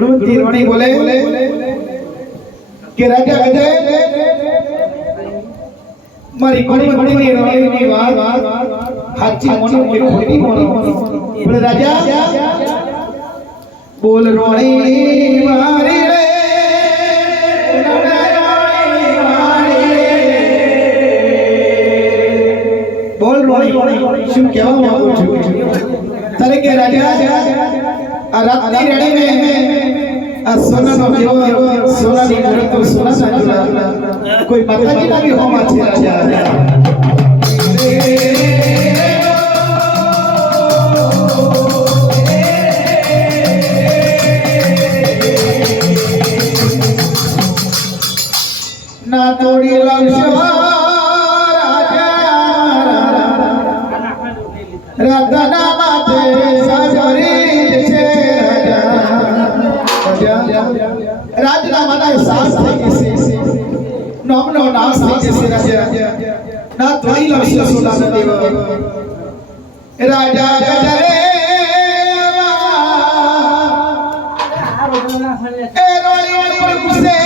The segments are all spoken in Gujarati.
गुणवंती रानी बोले कि राजा अजय मारी गुणवंती रानी की बात हाथी मोनो के खोटी मोनो बोले राजा बोल रोणी मारी रे बोल रोणी શું કહેવા માંગુ છું તારે કે રાજા આ રાતની રેડી મે આ સોનાનો દેવો સોનાની મૂર્તિ સોનાના ઝૂલા કોઈ માતાજીના બી હોમાં છે રાજા ना तोड़ी लक्षवा राजा रतना माथे साजरी छे राजा राजना माने सास થઈ ગઈ છે નામનો નાશ થઈ જશે રાજા ના તોડી લક્ષ સોનાનો દેવો રાજા ગજરે એ રોણી પર ગુસ્સે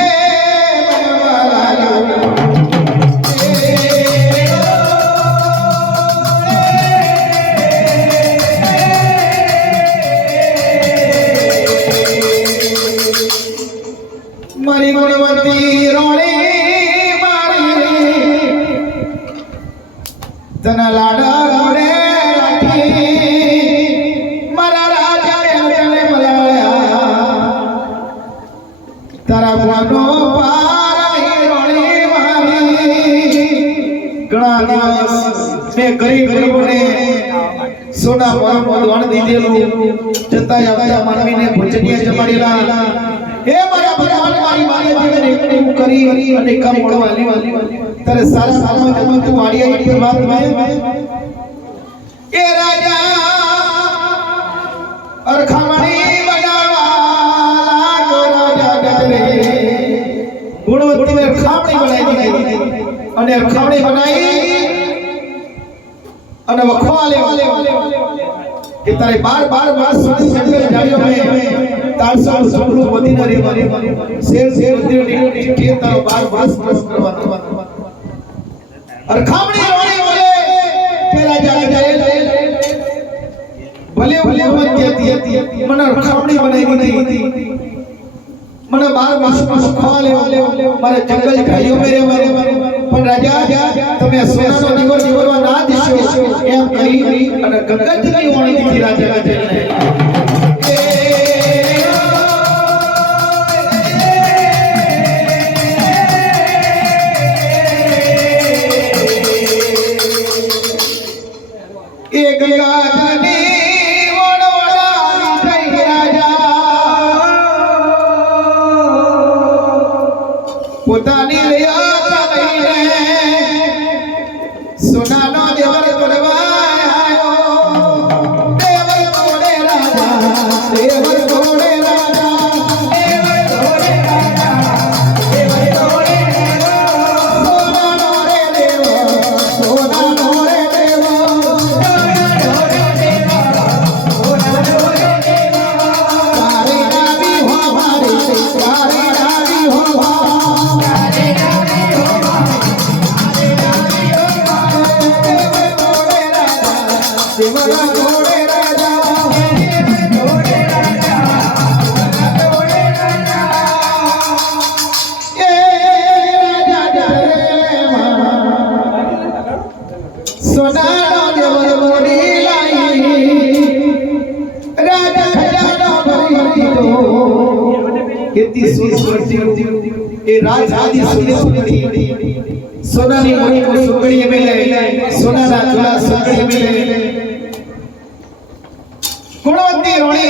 मारी गुणवंती रोणी मारी तना लाडा घोड़े लाठी मारा राजा चले मलाया तारा गुणो पार रोणी मारी घणा दिवस मैं गरीब ने सोना मोहम्मद वण दीधेलू जता आवता मानवीने भोजनिया जमाड़ेला हे मारा भगवान मारी मारे जीवन एकड़ी करी અને કામ મળવાની તારે સારા સામાજમાં તું આડી આવી પર વાત માં એ રાજા અરખામણી બનાવવા લાગો રાજા ગજરે ગુણવંતી અરખામણી બનાવી દીધી અને અરખામણી બનાવી અને વખવાલે कि तारे बार बात सुनी जंगल जाड़ियों में तारसा सबलू मदीना रे शेर से मदीना के तारो बार बात करवा और खामणी रोणी बोले के राजा गजरे भले भले मत कहती मन खामणी बनाई दी मन बार बात खवाले मारे जंगल जाड़ियों में रे पण राजा તમે સોનાનો દીવો જીવવા ના દેશો એમ કરી અને ગંગાજીની વાણી દીધી રાજા ગજરે એ ગંગાજીની વણવડા થઈ રાજા પોતાની લયા सोनानो देवर तोड़वायो देवर तोड़े राजा देवर तोड़े राजा देवर तोड़े राजा देवर तोड़े सोनानो रे देव सोनानो रे देव सोनानो रे देव सोनानो रे देव तारे नावी हो हमारे तारे नावी हो तारे नावी हो देवरा तोड़े राजा तोड़े राजा तोड़े राजा ये राजा गजरे सोनानो देवर मोड़ी लाई राजा खजानो भरी दो कितनी सुंदर ये राजादी सुंदर सोनानी मोड़ी को सुकड़ी मिले सोनाना झूला सुकड़ी मिले गुणवंती रोणी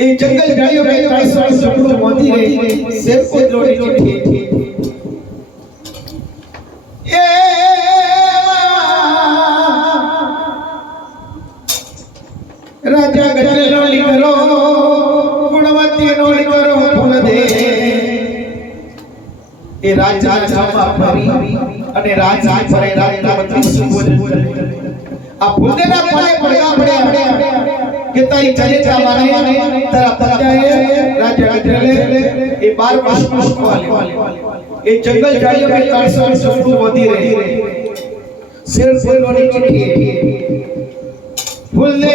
ए जंगल जाड़ियों में 300 सपड़ू मोदी रही शेर को जोड़ी चिट्ठी ये राजा गजरे रोली करो गुणवंती रोली करो फूल दे ए राजा छापा फरी અને રાજ ફરે રાજ ના મંત્રી સુબોધ આ ફૂલદેના પાલે પડ્યા કે તારી ચરિત્રા માને તારા પત્યાએ રાજા વિદ્રેલે એ 12 વર્ષનો સુખવાલે એ જંગલ જાળીઓ કે 300 વર્ષનું વધી રહી શેર ફૂલોની ચિઠ્ઠી ફૂલે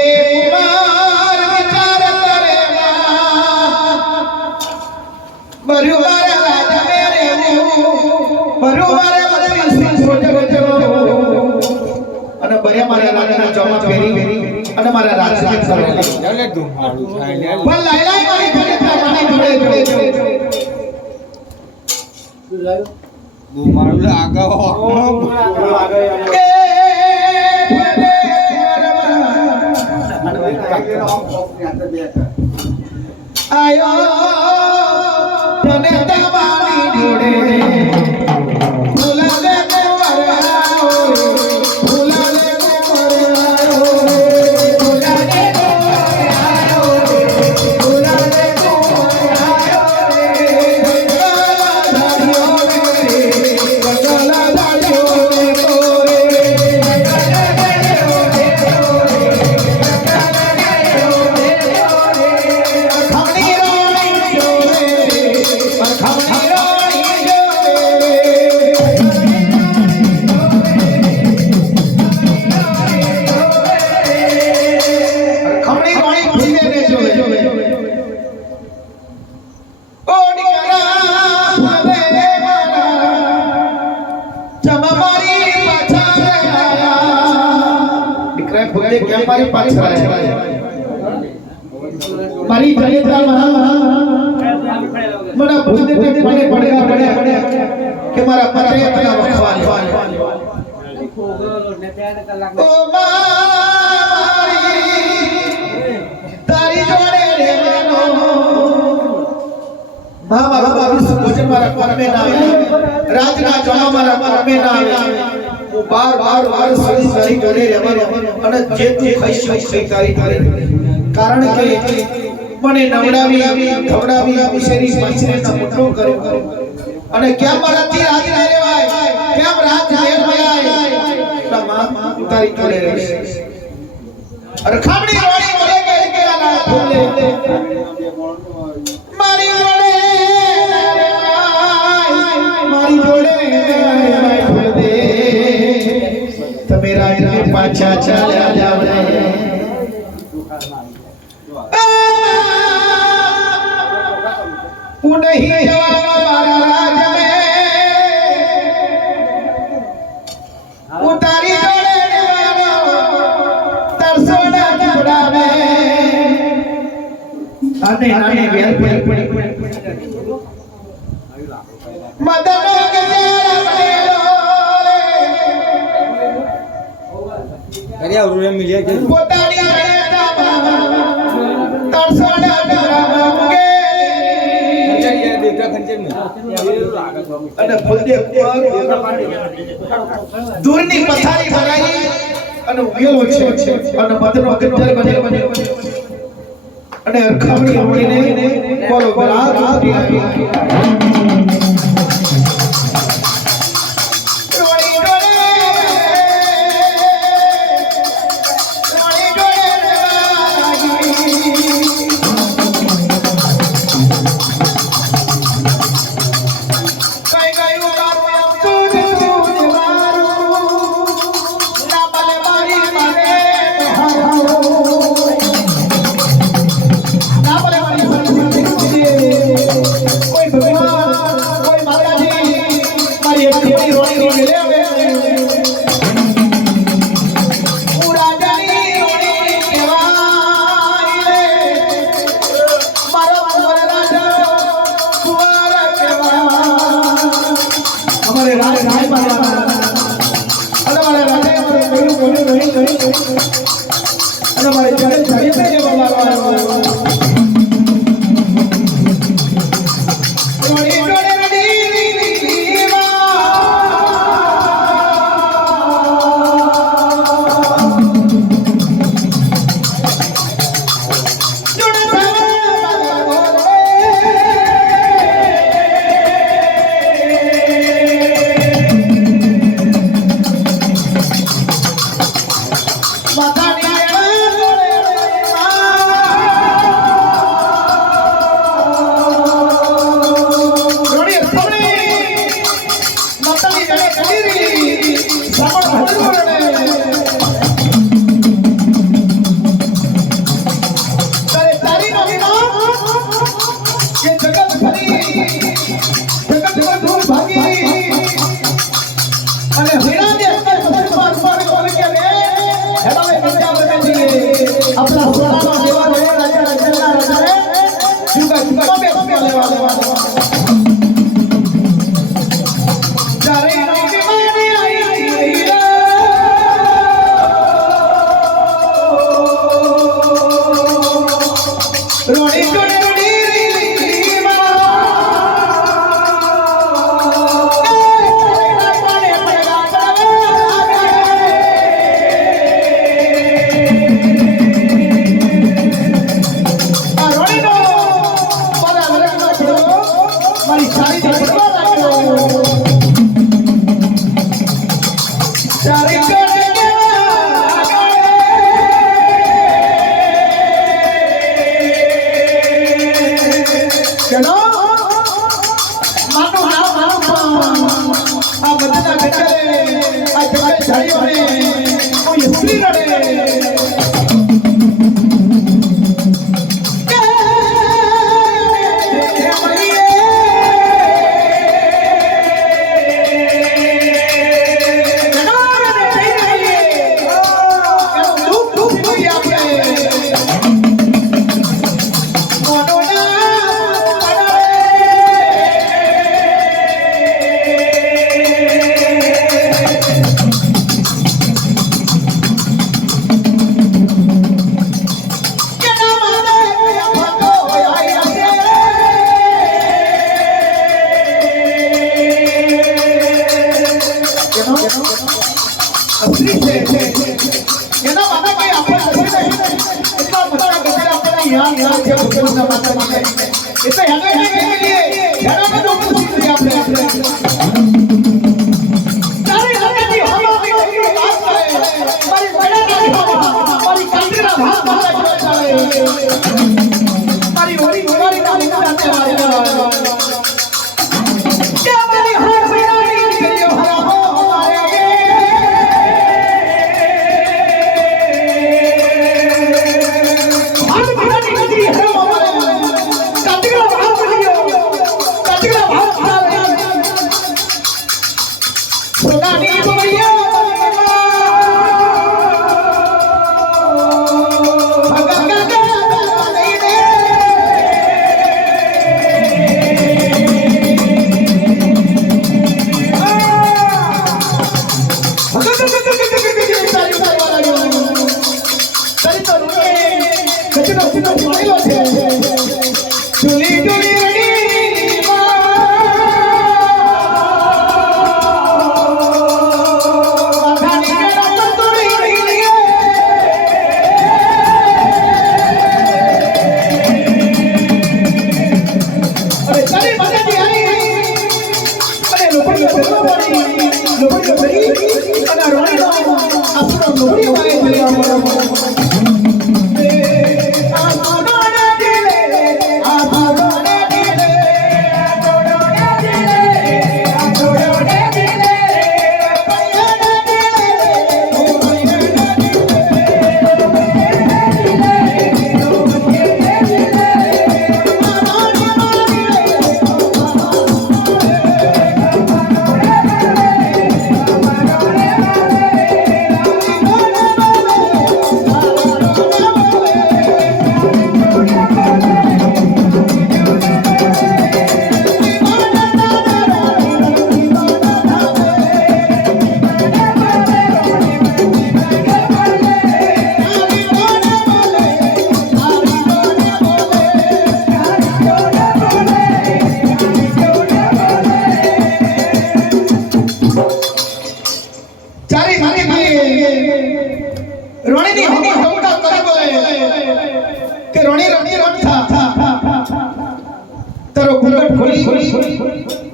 કુમાર વિચાર કરે બર્યું મારા રાજા મેરે બર્યું મારા મતલબ સોજે વજે અને બર્યા મારા રાજાના ચોમા પહેરી અને મારા રાજ્ય કરે ચાલે તું મારું થાય લે પણ લાયલા મારી ઘરે મારી જોડે તું લાયો તું મારું આગળ આયો તને તમારી જોડે મારી પાછળ મારી ચરિત્રમાં મને ભૂલ દે મને પડ્યા કે મારા પતે તના વખવાલ ઓ મારી તારી જોડે રહેવાનો મારા વિશ્વ ભોજન મારા પરમે ના આવે રાજના જમા મારા પરમે ના આવે હું બાર સરી ઘરે રહેવાનો અને જે તું ખાઈશ તે તારી કારણ કે મને નવડાવી ધવડાવી વિશેની પાછળના મોટો કર્યો અને કેમ મારાથી રાજ ન રહેવાય કેમ રાજ જેલ મળાય તમામ તારી ઘરે રહેશે અરે ખામણી વાળી બોલે કે આલા બોલે મારી જોડે મારી જોડે તમે રાજ કે પાછા ચાલ્યા જાવ હું નહીં જવાનો મારા રાજ में હું તારી જોડે રહેવાનો તરસોડા ટુકડા में આને આને વેર પડી મદનો ગજેરા બનેલો અરે ઓરે મિલ્યા કે પોતાની રેતામાં તરસોડા ટુકડા મુકે અને ફોદે દૂરની પથારી બનાવી અને ઉગેલો છે અને મદનો ગજર બને અને અરખામણી હોઈને બોલો બરાબર આવી તારી ચલો માનો આ બધાના બેટરે આ જગત ઝાડીઓને કોઈ હુલી રડે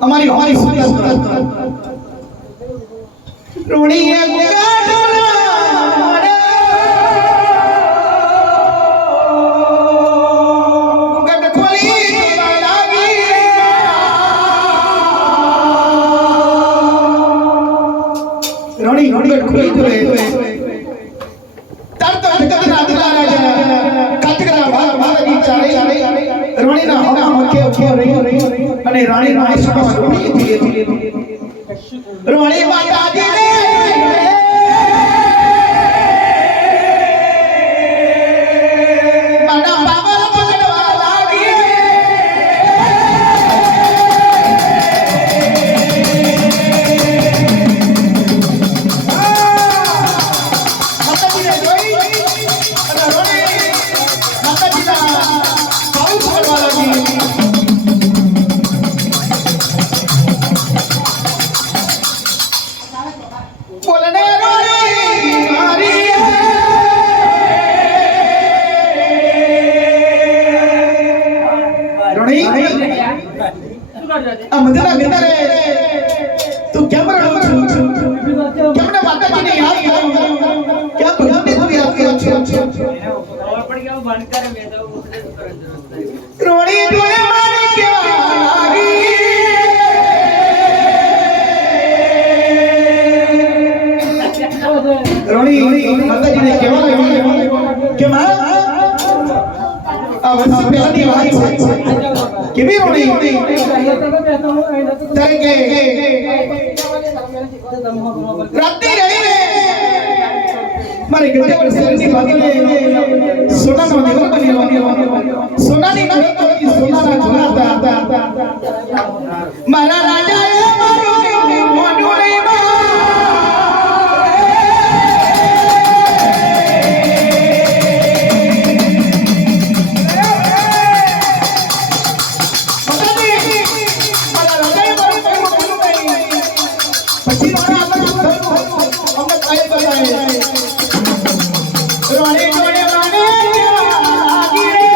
हमारी हमारी रोणी रानी रानी रोणी माता जी ने मना पागल पकड़वा लागी माता जी ने रोई अरे रोणी माता जी ना पागल पकड़वा लागी मधुरा गिरधारे तू क्या मरण केमने माता जी ने રોણી માતાજીને કહેવા લાગી કે માં આ વર્ષ પહેલાની વાત છે કેવી રોણી ત્યારે કે રાતે રહીને મારે ગજે પર શેરની બાજુએ સોનાનો દીવો બનેલો સોનાની નળકોથી સોનાના ઝુલાતા હતા મારા રાજાએ મારું મોઢું લઈ પછી મારા અમને કાય બતાય રોણે જોડે માને લાગી રે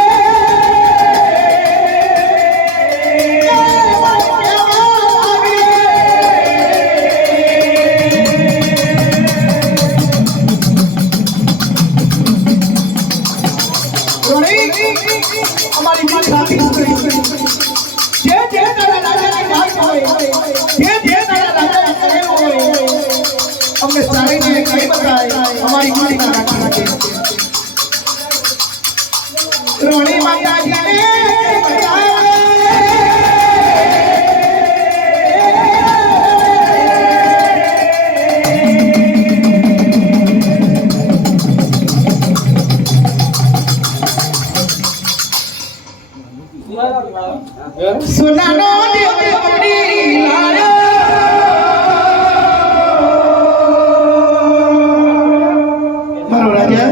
રોણે અમારી વાત સાચી જે જે તારા રાજાની વાત હોય જે જે તારા રાજાની કરેલું હોય અમને ચારેયને કઈ બતાય અમારી માતા રાખે રોણી માતાજીને સોનાનો દીવો પડી લાયો મારો રાજા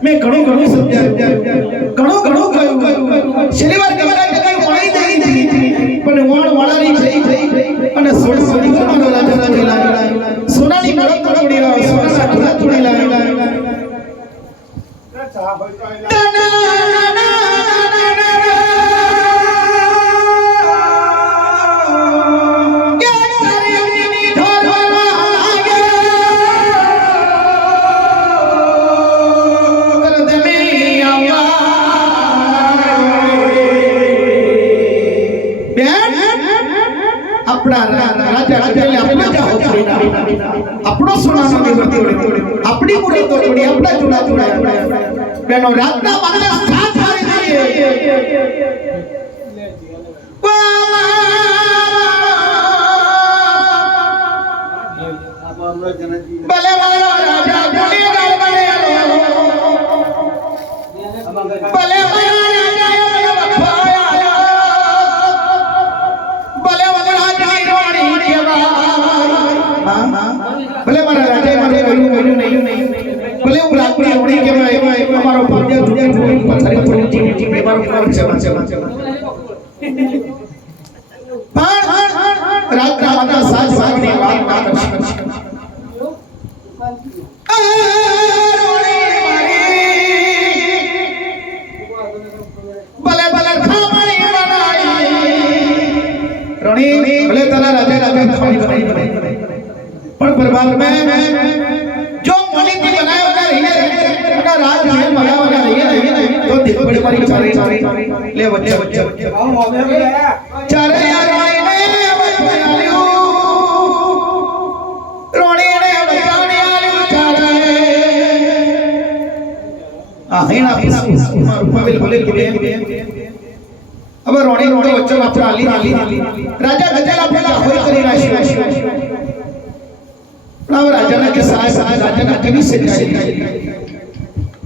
મેં ઘણું સમજાવ્યું ઘણું કહ્યું શનિવાર ગમરા જગ્યાએ વણી દઈ પણ વણ વણારી થઈ અને સોળ મારો રાજા લાગ્યો સોનાની નળક તોડી લાવ્યો સોનાના ઢોલા તોડી લાવ્યો આપણો સોનાનો દીવો તોડી આપણી મૂડી તોડી આપણા ચૂડા તોડ્યા બેનો રાતના માને સાથ મારી દઈએ ભલે મારો રાજા ગુનેગાર બનેલો ભલે મારા રાજા ભલે મારા રાજા રોણી કેવા ભલે મારા રાજાએ મારે બોલ્યું નહીં ભલે હું રાજની રોણી કહેવાય અમારો પંજા જુદા જોઈ પથારી પર ઊંચી મારો નામ છે પણ રાતના માતા સાજ વાગની વાત ના કરશે ભલે ભલે ખાવાની બનાવી રણી ભલે તારા રાજા ખાવાની બનાવી પણ બરબાદ में जो मणि की बनाया हुआ रही है राज महल बनाया हुआ रही है तो देखो बड़ी बड़ी चारे ले बच्चे चारे यार ने बचालियो रोणी ने बचालियो चारे हीना मार बोले के अब रोणी रोणी बच्चों मात्र आली राजा गजल आपल्याला होय करी राशी राजाना के साथ राजाना कभी से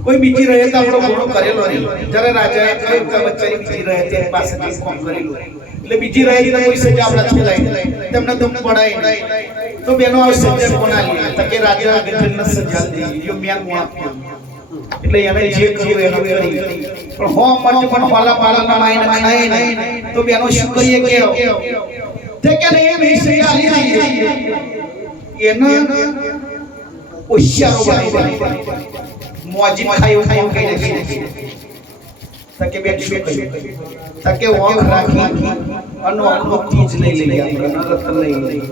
कोई बीजी रहे तो આપણો ઘણો કરેલો નહીં જ્યારે રાજાએ કહ્યું કે બચ્ચાની બીજી રહે તે પાસેથી કોમ કરેલું એટલે બીજી રહે તો કોઈ સજા આપણા છોડાય તેમને દમ પડાય તો બેનો આ સજા કોના લે તકે રાજા ગજનને સજા દે યો મેન મુઆ એટલે એને જે કર્યું એને કરી પણ હો મત પણ પાલા પાલાના માઈને ખાય નહીં તો બેનો શું કરીએ કે તે કે નહીં સજા લીધી એના હોશિયારો બની મોજી ખાયો ખાયો કઈ તકે બેઠી તકે ઓખ રાખી અનો અનો ચીજ લઈ લઈ આપણે નરત લઈ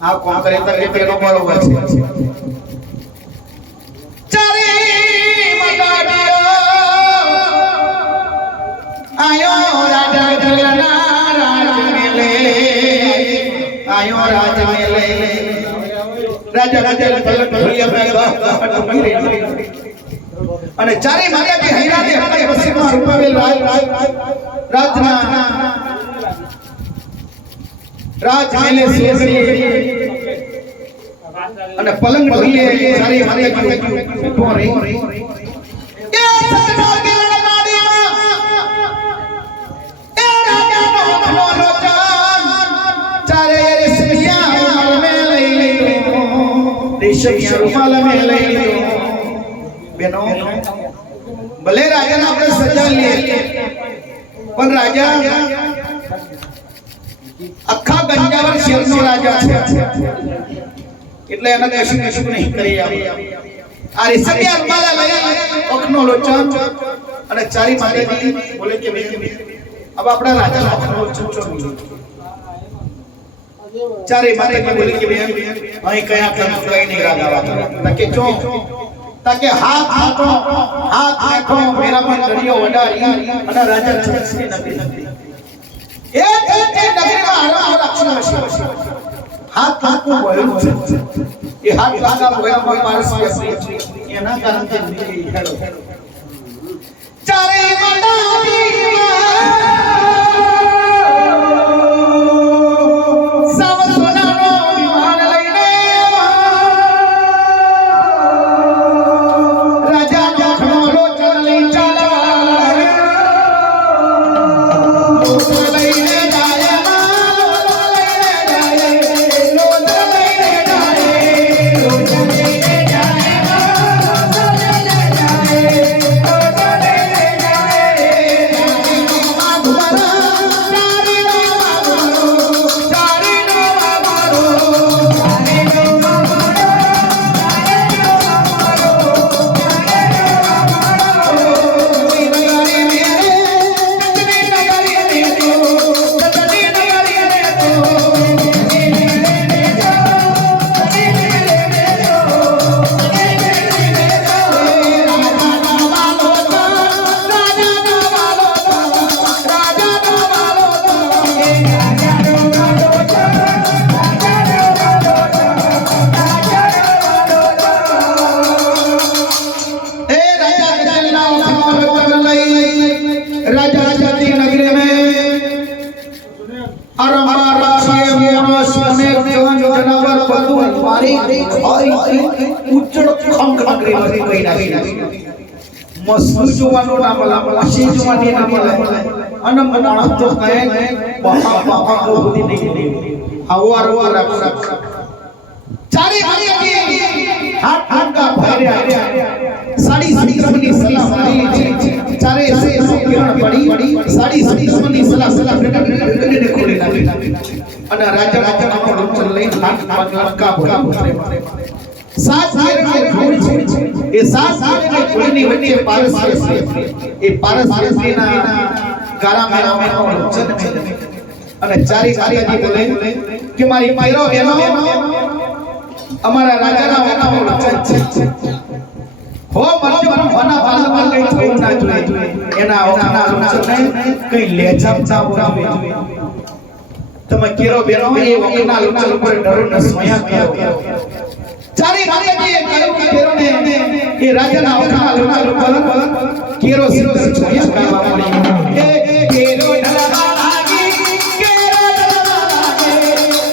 આ કોણ કરે તકે પેલો બરોબર છે ચારે મગાડ્યો આયો રાજા ગલના રાજ મેલે આયો રાજ મેલે રાજા રાજા પલક ઢોલિયા અને ચારે માતાજી હૈરાને હૈરાને વસીમાં રૂપાવેલ રાજના રાજમહેલે સોગડી અને પલંગ ઢોલીએ ચારે માતાજી ઉભો રહી એ સતના ગિરණ નાડિયા એ રાજાનો મનોનો ચાન ચારે રેશમિયા મે લઈ લીધો રેશમિયા રૂમાલ મે લઈ લીધો બેનો ભલે રાજાને આપણે સજા લઈએ પણ રાજા આખા ગંજાવર શહેરનો રાજા છે એટલે એને કશું નહીં કરી આ રેશમિયા રૂમાલ લઈ ઓખનો લોચન અને ચારી માતાજી બોલે કે બે अब આપણા રાજાનો ઓખનો લોચન ચારે માતાજી બોલે કે બે અહીં કયા કામ કઈ નહીં રાજા તાકે જો ताकि हाथ हाथों मेरा मन दरियो वडारी અને રાજા છત્રી નગરી એક નગરીમાં હરવા લક્ષણ હશે હાથ હાથું બોલ્યું છે એ હાથ લાગા બોલ્યા મારસ કે એના કારણે નીકળી હેડો ચારે માતાજી મસ્તુ જોવાનો ના મળે મસી જોવાની ના મળે અને મનાણસ તો કહે બહા બહા બધી નહીં આવો આવો રાખ ચારે ભાઈ હાથ હાથ કા ભાઈ સાડી સાડી ની સલાહ પડી ચારે સે કિરણ પડી સાડી સાડી ની સલાહ ને ખોલી નાખી અને રાજા રાજાનો લોચન લઈ લાખ લંકા બોલા સાત સાગરને જોડી છે એ સાત સાગરને જોડીની વચ્ચે પારસ છે એ પારસ ના ગારા મેરા મેનો લોચન છે અને ચારી ચારીજી બોલે કે મારી પૈરો બેનો અમારા રાજાના ઓકાનો લોચન છે હો મરજો પણ વના પાલમાં કઈ થવું ના જોઈએ એના ઓકાના લોચનને કઈ લેજામ ના જોઈએ તમે કેરો બેનો એ ઓકાના લોચન ઉપર ડરો ન સ્મયા કરો ચારે માતાજીએ કહ્યું કે કેરોને એ રાજાના ઓખાના લોચન ઉપર કેરો સિરો છોયા કરવા પડી એ કેરો ડરવા લાગી કેરો ડરવા લાગે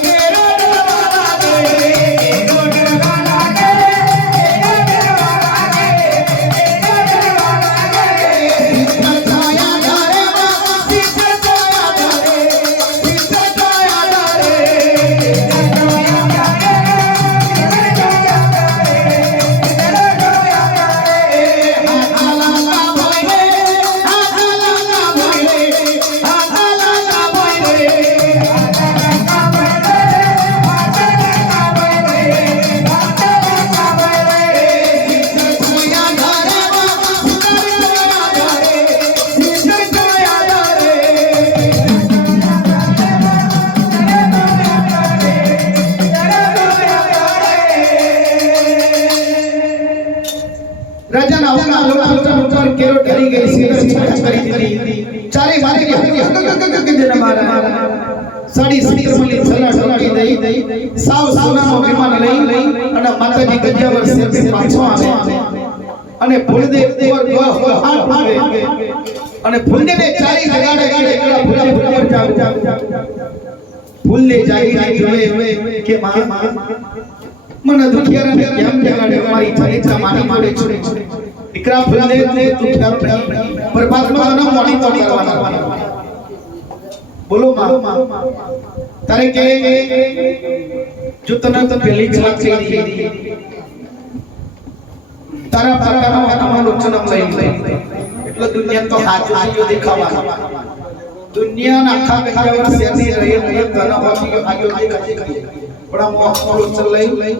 કેરો ડરવા લાગે કેરો ડરવા લાગે કેરો ડરવા લાગે કેરો ડરવા લાગે છાયા ધારે સિદ્ધ છાયા ધારે સિદ્ધ છાયા ધારે રાજાના ઓખના લોચન ઉપર કેરો ડરી ગઈ સિર છાયા કરી દીધી ચારે મારી હક જેને મારા સાડી સક્રમલી સલા ઢોકી દઈ સાવ સોનાનો વિમાન લઈ અને માતાજી ગજ્યા વર્ષે પાછો આવે અને ફૂલદેવ ઉપર હાથ આવે અને ફૂલદેવને ચારી જગાડે એકલા ફૂલદેવ ઉપર જાવ ફૂલને જાગીને જોવે કે માં મને દુખિયારાને કેમ જગાડે મારી ફરીતા મારી મારે છોડે દીકરા ફૂલદેવને દુખિયાર નહીં પરમાત્માનો મોની તો કરવાના બોલો માં તારે કે જો તને તો પહેલી જ વાત કહી દીધી તારા બાપાનો આત્માનો જન્મ લઈ એટલે દુનિયા તો હાથ જો દેખાવા દુનિયાના આખા ગંગાવર શેરની રહી તને હોતી આયો દેખાય બડા મોહનો ચલ લઈ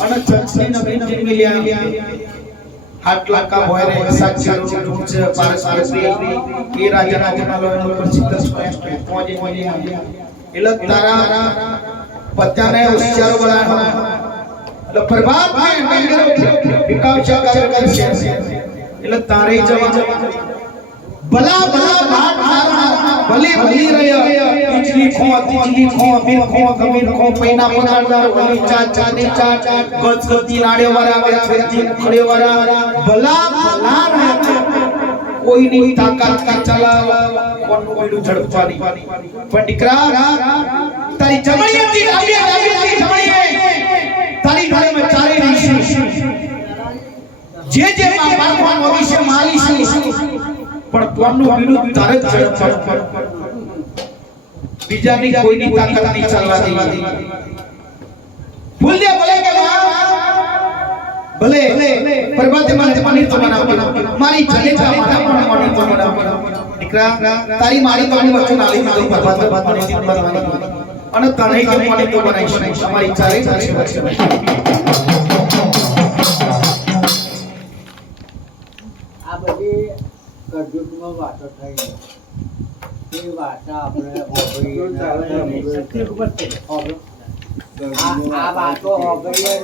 અને ચર્ચની નબી મિલ્યા હાથ લાકા હોય રે સાચી ઊંચ પારસારતી એ રાજાના જનાલો પર સિદ્ધ પહોંચે એટલે તારા પત્યાને હોશિયાર બનાવવા એટલે પ્રભાત ને મંગરો વિકાવશા કર છે એટલે તારે જવા ભલા ભાટ મારા ભલી ભલી રહ્યા તીજલી ખો મીર ખો ગમીર ખો પૈના પગારદાર ભલી ચાની ચા ગજગતી નાડ્યો વાળા ફેરજી ખડ્યો વાળા ભલા ભલા રહ્યા કોઈની તાકાત કા ચલાવા કોનું બીડું ઝડપવાની પણ દીકરા તારી જમણી હતી ડાબી જમણી તારી ઘરે માં ચારે ઋષિ જે માં પારખવાનો ભવિષ્ય મારી છે પણ કોનું બીડું તારે જ ઝડપવાનું બીજાની કોઈની તાકાત નહીં ચાલવા દેવી ફૂલદેવ બોલે કે ભલે પરમાત્મા મને માની તો બનાવજો મારી જલેજા મારા માની તો બનાવજો દીકરા તારી મારી તો આની વચ્ચે નાલી મારી પરમાત્મા મને જીત બનાવવાની અને તને કે માની તો બનાવીશ તમારી ચાલે વચ્ચે આ બધી કજુકમાં વાતો થઈ એ વાતા આપણે આ વાતો હોગઈ